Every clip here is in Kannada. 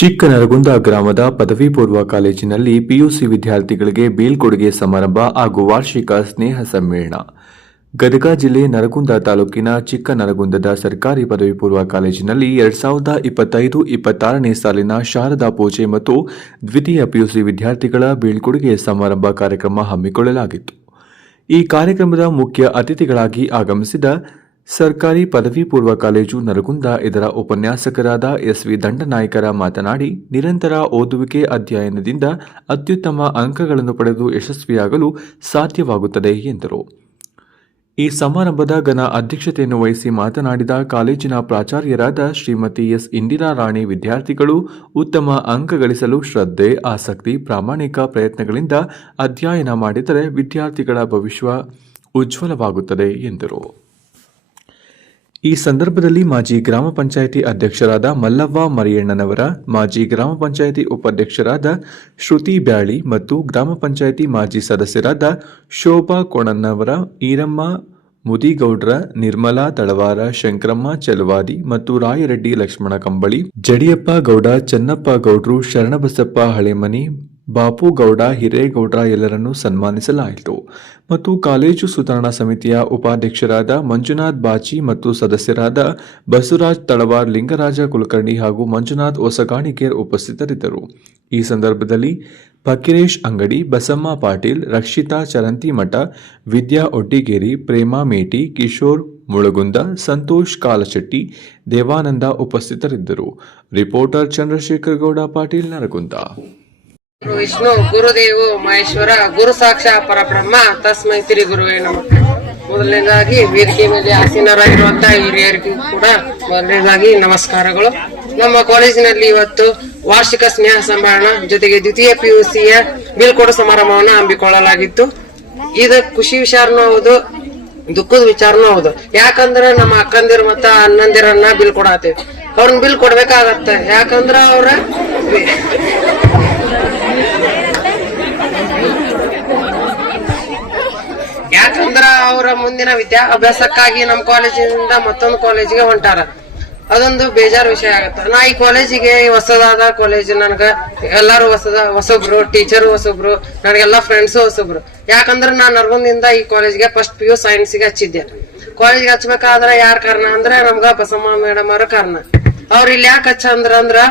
ಚಿಕ್ಕನರಗುಂದ ಗ್ರಾಮದ ಪದವಿ ಪೂರ್ವ ಕಾಲೇಜಿನಲ್ಲಿ ಪಿಯುಸಿ ವಿದ್ಯಾರ್ಥಿಗಳಿಗೆ ಬೀಳ್ಕೊಡುಗೆ ಸಮಾರಂಭ ಹಾಗೂ ವಾರ್ಷಿಕ ಸ್ನೇಹ ಸಮ್ಮೇಳನ. ಗದಗ ಜಿಲ್ಲೆ ನರಗುಂದ ತಾಲೂಕಿನ ಚಿಕ್ಕನರಗುಂದದ ಸರ್ಕಾರಿ ಪದವಿ ಪೂರ್ವ ಕಾಲೇಜಿನಲ್ಲಿ 2025-26ನೇ ಸಾಲಿನ ಶಾರದಾ ಪೂಜೆ ಮತ್ತು ದ್ವಿತೀಯ ಪಿಯುಸಿ ವಿದ್ಯಾರ್ಥಿಗಳ ಬೀಳ್ಕೊಡುಗೆ ಸಮಾರಂಭ ಕಾರ್ಯಕ್ರಮ ಹಮ್ಮಿಕೊಳ್ಳಲಾಗಿತ್ತು. ಈ ಕಾರ್ಯಕ್ರಮದ ಮುಖ್ಯ ಅತಿಥಿಗಳಾಗಿ ಆಗಮಿಸಿದ ಸರ್ಕಾರಿ ಪದವಿ ಪೂರ್ವ ಕಾಲೇಜು ನರಗುಂದ ಇದರ ಉಪನ್ಯಾಸಕರಾದ ಎಸ್.ವಿ. ದಂಡನಾಯಕರ ಮಾತನಾಡಿ, ನಿರಂತರ ಓದುವಿಕೆ ಅಧ್ಯಯನದಿಂದ ಅತ್ಯುತ್ತಮ ಅಂಕಗಳನ್ನು ಪಡೆದು ಯಶಸ್ವಿಯಾಗಲು ಸಾಧ್ಯವಾಗುತ್ತದೆ ಎಂದರು. ಈ ಸಮಾರಂಭದ ಘನ ಅಧ್ಯಕ್ಷತೆಯನ್ನು ವಹಿಸಿ ಮಾತನಾಡಿದ ಕಾಲೇಜಿನ ಪ್ರಾಚಾರ್ಯರಾದ ಶ್ರೀಮತಿ ಎಸ್. ಇಂದಿರಾ ರಾಣಿ, ವಿದ್ಯಾರ್ಥಿಗಳು ಉತ್ತಮ ಅಂಕ ಗಳಿಸಲು ಶ್ರದ್ಧೆ, ಆಸಕ್ತಿ, ಪ್ರಾಮಾಣಿಕ ಪ್ರಯತ್ನಗಳಿಂದ ಅಧ್ಯಯನ ಮಾಡಿದರೆ ವಿದ್ಯಾರ್ಥಿಗಳ ಭವಿಷ್ಯ ಉಜ್ವಲವಾಗುತ್ತದೆ ಎಂದರು. ಈ ಸಂದರ್ಭದಲ್ಲಿ ಮಾಜಿ ಗ್ರಾಮ ಪಂಚಾಯಿತಿ ಅಧ್ಯಕ್ಷರಾದ ಮಲ್ಲವ್ವ ಮರಿಯಣ್ಣನವರ, ಮಾಜಿ ಗ್ರಾಮ ಪಂಚಾಯಿತಿ ಉಪಾಧ್ಯಕ್ಷರಾದ ಶ್ರುತಿ ಬ್ಯಾಳಿ ಮತ್ತು ಗ್ರಾಮ ಪಂಚಾಯಿತಿ ಮಾಜಿ ಸದಸ್ಯರಾದ ಶೋಭಾ ಕೋಣನ್ನವರ, ಈರಮ್ಮ ಮುದಿಗೌಡ್ರ, ನಿರ್ಮಲಾ ತಳವಾರ, ಶಂಕರಮ್ಮ ಚೆಲವಾದಿ ಮತ್ತು ರಾಯರೆಡ್ಡಿ ಲಕ್ಷ್ಮಣ ಕಂಬಳಿ, ಜಡಿಯಪ್ಪ ಗೌಡ, ಚೆನ್ನಪ್ಪ ಗೌಡ್ರು, ಶರಣಬಸಪ್ಪ ಹಳೆಮನಿ, ಬಾಪು ಗೌಡ, ಹಿರೇಗೌಡ್ರ ಎಲ್ಲರನ್ನೂ ಸನ್ಮಾನಿಸಲಾಯಿತು ಮತ್ತು ಕಾಲೇಜು ಸುಧಾರಣಾ ಸಮಿತಿಯ ಉಪಾಧ್ಯಕ್ಷರಾದ ಮಂಜುನಾಥ್ ಬಾಚಿ ಮತ್ತು ಸದಸ್ಯರಾದ ಬಸವರಾಜ್ ತಳವಾರ್, ಲಿಂಗರಾಜ ಕುಲಕರ್ಣಿ ಹಾಗೂ ಮಂಜುನಾಥ್ ಹೊಸಗಾಣಿಕೇರ್ ಉಪಸ್ಥಿತರಿದ್ದರು. ಈ ಸಂದರ್ಭದಲ್ಲಿ ಫಕೀರೇಶ್ ಅಂಗಡಿ, ಬಸಮ್ಮ ಪಾಟೀಲ್, ರಕ್ಷಿತಾ ಚರಂತಿಮಠ, ವಿದ್ಯಾ ಒಡ್ಡಿಗೇರಿ, ಪ್ರೇಮಾ ಮೇಟಿ, ಕಿಶೋರ್ ಮುಳಗುಂದ, ಸಂತೋಷ್ ಕಾಲಶೆಟ್ಟಿ, ದೇವಾನಂದ ಉಪಸ್ಥಿತರಿದ್ದರು. ರಿಪೋರ್ಟರ್ ಚಂದ್ರಶೇಖರ್ ಗೌಡ ಪಾಟೀಲ್, ನರಗುಂದ. ವಿಷ್ಣು ಗುರುದೇವೋ ಮಹೇಶ್ವರ ಗುರು ಸಾಕ್ಷಾ ಪರಬ್ರಹ್ಮ ತಸ್ಮೈ ಶ್ರೀ ಗುರುವೇ ನಮಃ. ಮೊದಲನೇದಾಗಿ ವೇದಿಕೆ ಮೇಲೆ ಆಸೀನರಾಗಿರುವಂತಹ ಹಿರಿಯರಿಗೂ ಕೂಡ ಮೊದಲನೇದಾಗಿ ನಮಸ್ಕಾರಗಳು. ನಮ್ಮ ಕಾಲೇಜಿನಲ್ಲಿ ಇವತ್ತು ವಾರ್ಷಿಕ ಸ್ನೇಹ ಸಮ್ಮೇಳನ ಜೊತೆಗೆ ದ್ವಿತೀಯ ಪಿಯುಸಿಯ ಬೀಳ್ಕೊಡುಗೆ ಸಮಾರಂಭವನ್ನು ಹಮ್ಮಿಕೊಳ್ಳಲಾಗಿತ್ತು. ಇದು ಖುಷಿ ವಿಚಾರನೂ ಹೌದು, ದುಃಖದ ವಿಚಾರನೂ ಹೌದು. ಯಾಕಂದ್ರೆ ನಮ್ಮ ಅಕ್ಕಂದಿರು ಮತ್ತ ಅಣ್ಣಂದಿರನ್ನ ಬಿಲ್ ಕೊಡಾತೇವಿ. ಅವ್ರನ್ನ ಬಿಲ್ ಕೊಡ್ಬೇಕಾಗತ್ತ. ಯಾಕಂದ್ರ ಅವರ ಮುಂದಿನ ವಿದ್ಯಾಭ್ಯಾಸಕ್ಕಾಗಿ ನಮ್ಮ ಕಾಲೇಜಿನಿಂದ ಮತ್ತೊಂದು ಕಾಲೇಜಿಗೆ ಹೊಂಟಾರ. ಅದೊಂದು ಬೇಜಾರು ವಿಷಯ ಆಗತ್ತ. ನಾ ಈ ಕಾಲೇಜಿಗೆ ಹೊಸದಾದ ಕಾಲೇಜ್, ನನ್ಗ ಎಲ್ಲಾರು ಹೊಸೊಬ್ರು, ಟೀಚರ್ ಹೊಸೊಬ್ರು, ನನಗೆಲ್ಲಾ ಫ್ರೆಂಡ್ಸ್ ಹೊಸೊಬ್ರು. ಯಾಕಂದ್ರೆ ನಾನ್ ನರಗುಂದಿಂದ ಈ ಕಾಲೇಜ್ಗೆ ಫಸ್ಟ್ PU ಸೈನ್ಸ್ಗೆ ಹಚ್ಚಿದ್ದೆ. ಕಾಲೇಜ್ಗೆ ಹಚ್ಬೇಕಾದ್ರೆ ಯಾರ ಕಾರಣ ಅಂದ್ರೆ ನಮ್ಗ ಬಸಮ್ಮ ಮೇಡಮ್ ಅವ್ರ ಕಾರಣ. ಅವ್ರ ಇಲ್ಲಿ ಯಾಕೆ ಹಚ್ಚಂದ್ರ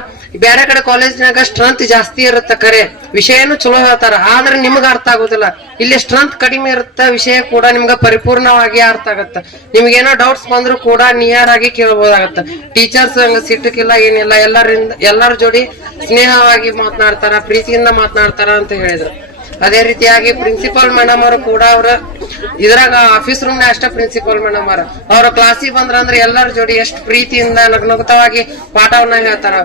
ಬೇರೆ ಕಡೆ ಕಾಲೇಜ್ನಾಗ ಸ್ಟ್ರೆಂತ್ ಜಾಸ್ತಿ ಇರುತ್ತೆ, ಕರೆ ವಿಷಯನು ಚಲೋ ಹೇಳ್ತಾರ, ಆದ್ರೆ ನಿಮ್ಗ ಅರ್ಥ ಆಗುದಿಲ್ಲ. ಇಲ್ಲಿ ಸ್ಟ್ರೆಂತ್ ಕಡಿಮೆ ಇರುತ್ತೆ, ವಿಷಯ ಕೂಡ ನಿಮ್ಗ ಪರಿಪೂರ್ಣವಾಗಿ ಅರ್ಥ ಆಗತ್ತ. ನಿಮ್ಗೇನೋ ಡೌಟ್ಸ್ ಬಂದ್ರು ಕೂಡ ನಿಯರ್ ಆಗಿ ಕೇಳಬಹುದಾಗತ್ತ. ಟೀಚರ್ಸ್ ಹಂಗ ಸಿಟ್ಟಕ್ಕಿಲ್ಲ, ಏನಿಲ್ಲ, ಎಲ್ಲರ ಜೋಡಿ ಸ್ನೇಹವಾಗಿ ಮಾತನಾಡ್ತಾರ, ಪ್ರೀತಿಯಿಂದ ಮಾತನಾಡ್ತಾರ ಅಂತ ಹೇಳಿದ್ರು. ಅದೇ ರೀತಿಯಾಗಿ ಪ್ರಿನ್ಸಿಪಾಲ್ ಮೇಡಮ್ ಅವರು ಕೂಡ ಇದ್ರಾಗ ಆಫೀಸ್ ರೂಮ್ ಅಷ್ಟ ಪ್ರಿನ್ಸಿಪಾಲ್ ಮೇಡಮ್ ಅವ್ರ ಕ್ಲಾಸಿಗೆ ಬಂದ್ರಂದ್ರೆ ಎಲ್ಲರ ಜೋಡಿ ಎಷ್ಟು ಪ್ರೀತಿಯಿಂದ ನಗ್ನಗುತವಾಗಿ ಪಾಠವನ್ನ ಹೇಳ್ತಾರ.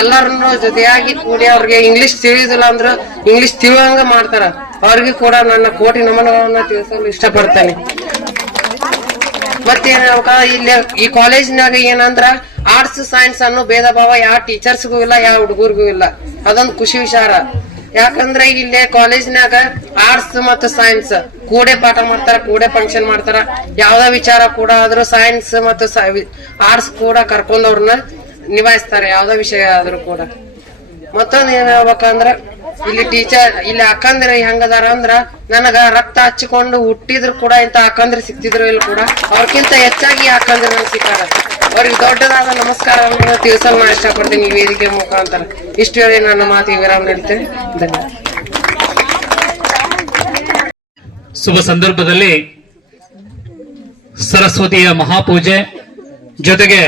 ಎಲ್ಲರನ್ನು ಜೊತೆಯಾಗಿ ಕೂಡಿ ಅವ್ರಿಗೆ ಇಂಗ್ಲಿಷ್ ತಿಳಿಯುದಿಲ್ಲ ಅಂದ್ರ ಇಂಗ್ಲಿಷ್ ತಿಳಿಯುವಂಗ ಮಾಡ್ತಾರ. ಅವ್ರಿಗೂ ಕೂಡ ನನ್ನ ಕೋಟಿ ನಮನಗಳನ್ನ ತಿಳಿಸಲು ಇಷ್ಟಪಡ್ತೇನೆ. ಮತ್ತೇನ ಇಲ್ಲಿ ಈ ಕಾಲೇಜಿನಾಗ ಏನಂದ್ರ ಆರ್ಟ್ಸ್ ಸೈನ್ಸ್ ಅನ್ನೋ ಭೇದ ಭಾವ ಯಾವ ಟೀಚರ್ಸ್ಗೂ ಇಲ್ಲ, ಯಾವ ಹುಡುಗರ್ಗೂ ಇಲ್ಲ. ಅದೊಂದು ಖುಷಿ ವಿಚಾರ. ಯಾಕಂದ್ರೆ ಇಲ್ಲಿ ಕಾಲೇಜ್ನಾಗ ಆರ್ಟ್ಸ್ ಮತ್ತು ಸೈನ್ಸ್ ಕೂಡೆ ಪಾಠ ಮಾಡ್ತಾರ, ಕೂಡೆ ಫಂಕ್ಷನ್ ಮಾಡ್ತಾರ. ಯಾವ್ದ ವಿಚಾರ ಕೂಡ ಆದ್ರೂ ಸೈನ್ಸ್ ಮತ್ತು ಆರ್ಟ್ಸ್ ಕೂಡ ಕರ್ಕೊಂಡವ್ರನ್ನ ನಿಭಾಯಿಸ್ತಾರೆ, ಯಾವ್ದ ವಿಷಯ ಆದ್ರೂ ಕೂಡ. ಮತ್ತೊಂದ್ ಏನ್ ಹೇಳ್ಬೇಕಂದ್ರ ಇಲ್ಲಿ ಅಕ್ಕಂದ್ರ ಹೆಂಗದಾರ ಅಂದ್ರ ನನಗ ರಕ್ತ ಹಚ್ಚಿಕೊಂಡು ಹುಟ್ಟಿದ್ರು ಕೂಡ ಇಂತ ಅಕ್ಕಂದ್ರ ಸಿಕ್ತಿದ್ರು ಇಲ್ಲಿ ಕೂಡ ಅವ್ರಕ್ಕಿಂತ ಹೆಚ್ಚಾಗಿ ಅಕ್ಕಂದ್ರ ಸಿಕ್ಕಾರ. ಅವ್ರಿಗೆ ದೊಡ್ಡದಾದ ನಮಸ್ಕಾರವನ್ನು ತಿಳಿಸಲು ನಾ ಇಷ್ಟಪಡ್ತೀನಿ ಈ ವೇದಿಕೆ ಮುಖಾಂತರ. ಇಷ್ಟು ಹೇಳಿ ನನ್ನ ಮಾತಿಗೆ ವಿರಾಮ ನೀಡ್ತೇನೆ. ಧನ್ಯವಾದ. ಶುಭ ಸಂದರ್ಭದಲ್ಲಿ ಸರಸ್ವತಿಯ ಮಹಾಪೂಜೆ ಜೊತೆಗೆ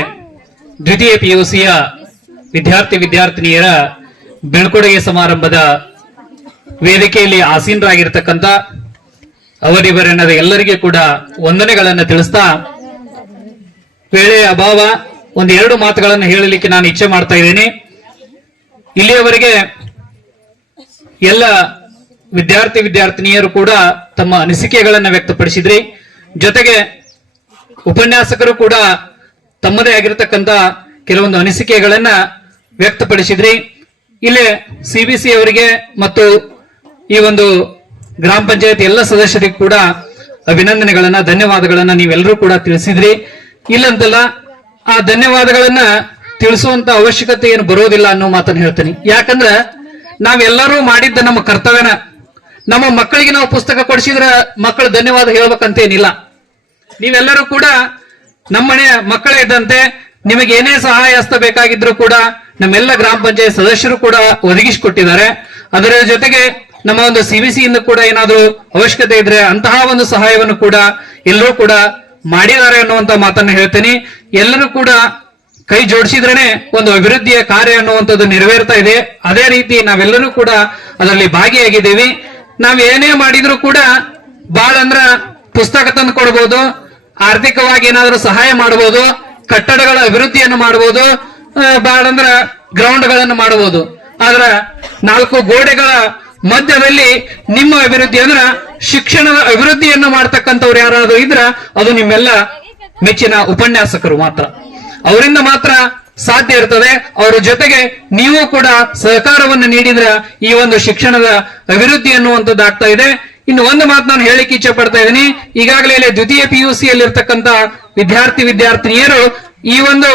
ದ್ವಿತೀಯ PUCಯ ವಿದ್ಯಾರ್ಥಿನಿಯರ ಬೀಳ್ಕೊಡುಗೆ ಸಮಾರಂಭದ ವೇದಿಕೆಯಲ್ಲಿ ಆಸೀನರಾಗಿರ್ತಕ್ಕಂಥ ಅವರಿವರೆನ್ನದ ಎಲ್ಲರಿಗೂ ಕೂಡ ವಂದನೆಗಳನ್ನು ತಿಳಿಸ್ತಾ, ವೇಳೆಯ ಅಭಾವ ಒಂದೆರಡು ಮಾತುಗಳನ್ನು ಹೇಳಲಿಕ್ಕೆ ನಾನು ಇಚ್ಛೆ ಮಾಡ್ತಾ ಇದ್ದೀನಿ. ಇಲ್ಲಿಯವರೆಗೆ ಎಲ್ಲ ವಿದ್ಯಾರ್ಥಿನಿಯರು ಕೂಡ ತಮ್ಮ ಅನಿಸಿಕೆಗಳನ್ನು ವ್ಯಕ್ತಪಡಿಸಿದ್ರಿ. ಜೊತೆಗೆ ಉಪನ್ಯಾಸಕರು ಕೂಡ ತಮ್ಮದೇ ಆಗಿರತಕ್ಕಂತ ಕೆಲವೊಂದು ಅನಿಸಿಕೆಗಳನ್ನ ವ್ಯಕ್ತಪಡಿಸಿದ್ರಿ. ಇಲ್ಲಿ CBC ಅವರಿಗೆ ಮತ್ತು ಈ ಒಂದು ಗ್ರಾಮ ಪಂಚಾಯತ್ ಎಲ್ಲ ಸದಸ್ಯರಿಗೂ ಕೂಡ ಅಭಿನಂದನೆಗಳನ್ನ, ಧನ್ಯವಾದಗಳನ್ನ ನೀವೆಲ್ಲರೂ ಕೂಡ ತಿಳಿಸಿದ್ರಿ. ಇಲ್ಲಂತಲ್ಲ, ಆ ಧನ್ಯವಾದಗಳನ್ನ ತಿಳಿಸುವಂತ ಅವಶ್ಯಕತೆ ಏನು ಬರೋದಿಲ್ಲ ಅನ್ನೋ ಮಾತನ್ನು ಹೇಳ್ತೀನಿ. ಯಾಕಂದ್ರೆ ನಾವೆಲ್ಲರೂ ಮಾಡಿದ್ದ ನಮ್ಮ ಕರ್ತವ್ಯನ. ನಮ್ಮ ಮಕ್ಕಳಿಗೆ ನಾವು ಪುಸ್ತಕ ಕೊಡಿಸಿದ್ರೆ ಮಕ್ಕಳು ಧನ್ಯವಾದ ಹೇಳ್ಬೇಕಂತೇನಿಲ್ಲ. ನೀವೆಲ್ಲರೂ ಕೂಡ ನಮ್ಮನೆ ಮಕ್ಕಳೇ ಇದ್ದಂತೆ. ನಿಮಗೆ ಏನೇ ಸಹಾಯ ಹಸ್ತ ಬೇಕಾಗಿದ್ರು ಕೂಡ ನಮ್ಮೆಲ್ಲ ಗ್ರಾಮ ಪಂಚಾಯತ್ ಸದಸ್ಯರು ಕೂಡ ಒದಗಿಸಿಕೊಟ್ಟಿದ್ದಾರೆ. ಅದರ ಜೊತೆಗೆ ನಮ್ಮ ಒಂದು ಸಿಬಿಸಿ ಇಂದ ಕೂಡ ಏನಾದರೂ ಅವಶ್ಯಕತೆ ಇದ್ರೆ ಅಂತಹ ಒಂದು ಸಹಾಯವನ್ನು ಕೂಡ ಎಲ್ಲರೂ ಕೂಡ ಮಾಡಿದ್ದಾರೆ ಅನ್ನುವಂತ ಮಾತನ್ನು ಹೇಳ್ತೇನೆ. ಎಲ್ಲರೂ ಕೂಡ ಕೈ ಜೋಡಿಸಿದ್ರೇನೆ ಒಂದು ಅಭಿವೃದ್ಧಿಯ ಕಾರ್ಯ ಅನ್ನುವಂಥದ್ದು ನೆರವೇರ್ತಾ ಇದೆ. ಅದೇ ರೀತಿ ನಾವೆಲ್ಲರೂ ಕೂಡ ಅದರಲ್ಲಿ ಭಾಗಿಯಾಗಿದ್ದೀವಿ. ನಾವ್ ಏನೇ ಮಾಡಿದ್ರು ಕೂಡ ಬಾಳ ಅಂದ್ರ ಪುಸ್ತಕ ತಂದು ಕೊಡ್ಬೋದು, ಆರ್ಥಿಕವಾಗಿ ಏನಾದ್ರೂ ಸಹಾಯ ಮಾಡಬಹುದು, ಕಟ್ಟಡಗಳ ಅಭಿವೃದ್ಧಿಯನ್ನು ಮಾಡಬಹುದು, ಬಾಳ ಅಂದ್ರ ಗ್ರೌಂಡ್ ಗಳನ್ನು ಮಾಡಬಹುದು. ಆದ್ರ 4 ಗೋಡೆಗಳ ಮಧ್ಯದಲ್ಲಿ ನಿಮ್ಮ ಅಭಿವೃದ್ಧಿ ಅಂದ್ರ ಶಿಕ್ಷಣದ ಅಭಿವೃದ್ಧಿಯನ್ನು ಮಾಡ್ತಕ್ಕಂಥವ್ರು ಯಾರಾದ್ರೂ ಇದ್ರ ಅದು ನಿಮ್ಮೆಲ್ಲ ಮೆಚ್ಚಿನ ಉಪನ್ಯಾಸಕರು ಮಾತ್ರ. ಅವರಿಂದ ಮಾತ್ರ ಸಾಧ್ಯ ಇರ್ತದೆ. ಅವರ ಜೊತೆಗೆ ನೀವು ಕೂಡ ಸಹಕಾರವನ್ನು ನೀಡಿದ್ರ ಈ ಒಂದು ಶಿಕ್ಷಣದ ಅಭಿವೃದ್ಧಿ ಅನ್ನುವಂಥದ್ದು ಆಗ್ತಾ ಇದೆ. ಇನ್ನು ಒಂದು ಮಾತು ನಾನು ಹೇಳಿಕ್ಕೆ ಇಚ್ಛೆ ಪಡ್ತಾ ಇದ್ದೀನಿ. ಈಗಾಗಲೇ ದ್ವಿತೀಯ PUC ಅಲ್ಲಿ ಇರ್ತಕ್ಕಂಥ ವಿದ್ಯಾರ್ಥಿನಿಯರು ಈ ಒಂದು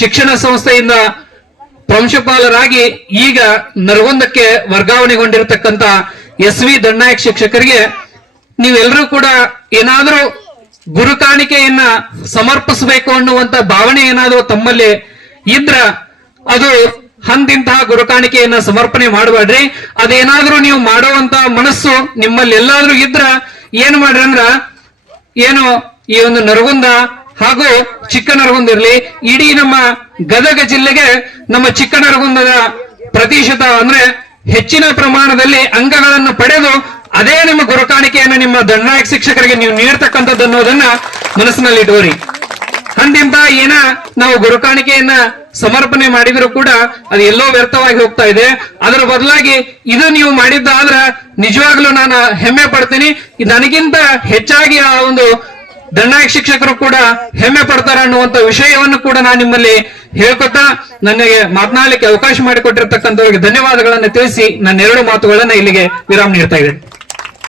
ಶಿಕ್ಷಣ ಸಂಸ್ಥೆಯಿಂದ ಪ್ರಾಂಶುಪಾಲರಾಗಿ ಈಗ ನರಗುಂದಕ್ಕೆ ವರ್ಗಾವಣೆಗೊಂಡಿರತಕ್ಕಂತ SV ದಂಡನಾಯಕ್ ಶಿಕ್ಷಕರಿಗೆ ನೀವೆಲ್ಲರೂ ಕೂಡ ಏನಾದರೂ ಗುರುಕಾಣಿಕೆಯನ್ನ ಸಮರ್ಪಿಸಬೇಕು ಅನ್ನುವಂತ ಭಾವನೆ ಏನಾದರೂ ತಮ್ಮಲ್ಲಿ ಇದ್ರ ಅದು ಹಂದಿಂತಹ ಗುರುಕಾಣಿಕೆಯನ್ನ ಸಮರ್ಪಣೆ ಮಾಡಬೇಡ್ರಿ. ಅದೇನಾದ್ರೂ ನೀವು ಮಾಡುವಂತ ಮನಸ್ಸು ನಿಮ್ಮಲ್ಲಿ ಎಲ್ಲಾದ್ರೂ ಇದ್ರ ಏನ್ ಮಾಡ್ರಿ ಅಂದ್ರ ಏನು ಈ ಒಂದು ನರಗುಂದ ಹಾಗೂ ಚಿಕ್ಕ ನರಗುಂದ ಇರ್ಲಿ, ಇಡೀ ನಮ್ಮ ಗದಗ ಜಿಲ್ಲೆಗೆ ನಮ್ಮ ಚಿಕ್ಕ ನರಗುಂದದ ಪ್ರತಿಶತ ಅಂದ್ರೆ ಹೆಚ್ಚಿನ ಪ್ರಮಾಣದಲ್ಲಿ ಅಂಕಗಳನ್ನು ಪಡೆದು ಅದೇ ನಿಮ್ಮ ಗುರುಕಾಣಿಕೆಯನ್ನು ನಿಮ್ಮ ದಂಡನಾಯಕ ಶಿಕ್ಷಕರಿಗೆ ನೀವು ನೀಡ್ತಕ್ಕಂಥದ್ದು ಅನ್ನೋದನ್ನ ಮನಸ್ಸಿನಲ್ಲಿ ಇಟ್ಕೋರಿ. ಹಂದಿಂದ ಏನ ನಾವು ಗುರುಕಾಣಿಕೆಯನ್ನ ಸಮರ್ಪಣೆ ಮಾಡಿದ್ರು ಕೂಡ ಅದು ಎಲ್ಲೋ ವ್ಯರ್ಥವಾಗಿ ಹೋಗ್ತಾ ಇದೆ. ಅದರ ಬದಲಾಗಿ ಇದು ನೀವು ಮಾಡಿದ್ದಾದ್ರ ನಿಜವಾಗ್ಲೂ ನಾನು ಹೆಮ್ಮೆ ಪಡ್ತೀನಿ. ನನಗಿಂತ ಹೆಚ್ಚಾಗಿ ಆ ಒಂದು ದಂಡನಾಯಕ ಶಿಕ್ಷಕರು ಕೂಡ ಹೆಮ್ಮೆ ಪಡ್ತಾರೆ ಅನ್ನುವಂತ ವಿಷಯವನ್ನು ಕೂಡ ನಾನು ನಿಮ್ಮಲ್ಲಿ ಹೇಳ್ಕೊತಾ ನನಗೆ ಮಾತನಾಡಲಿಕ್ಕೆ ಅವಕಾಶ ಮಾಡಿಕೊಟ್ಟಿರ್ತಕ್ಕಂಥವ್ರಿಗೆ ಧನ್ಯವಾದಗಳನ್ನು ತಿಳಿಸಿ ನನ್ನ 2 ಮಾತುಗಳನ್ನ ಇಲ್ಲಿಗೆ ವಿರಾಮ ನೀಡ್ತಾ ಇದ್ದೇನೆ.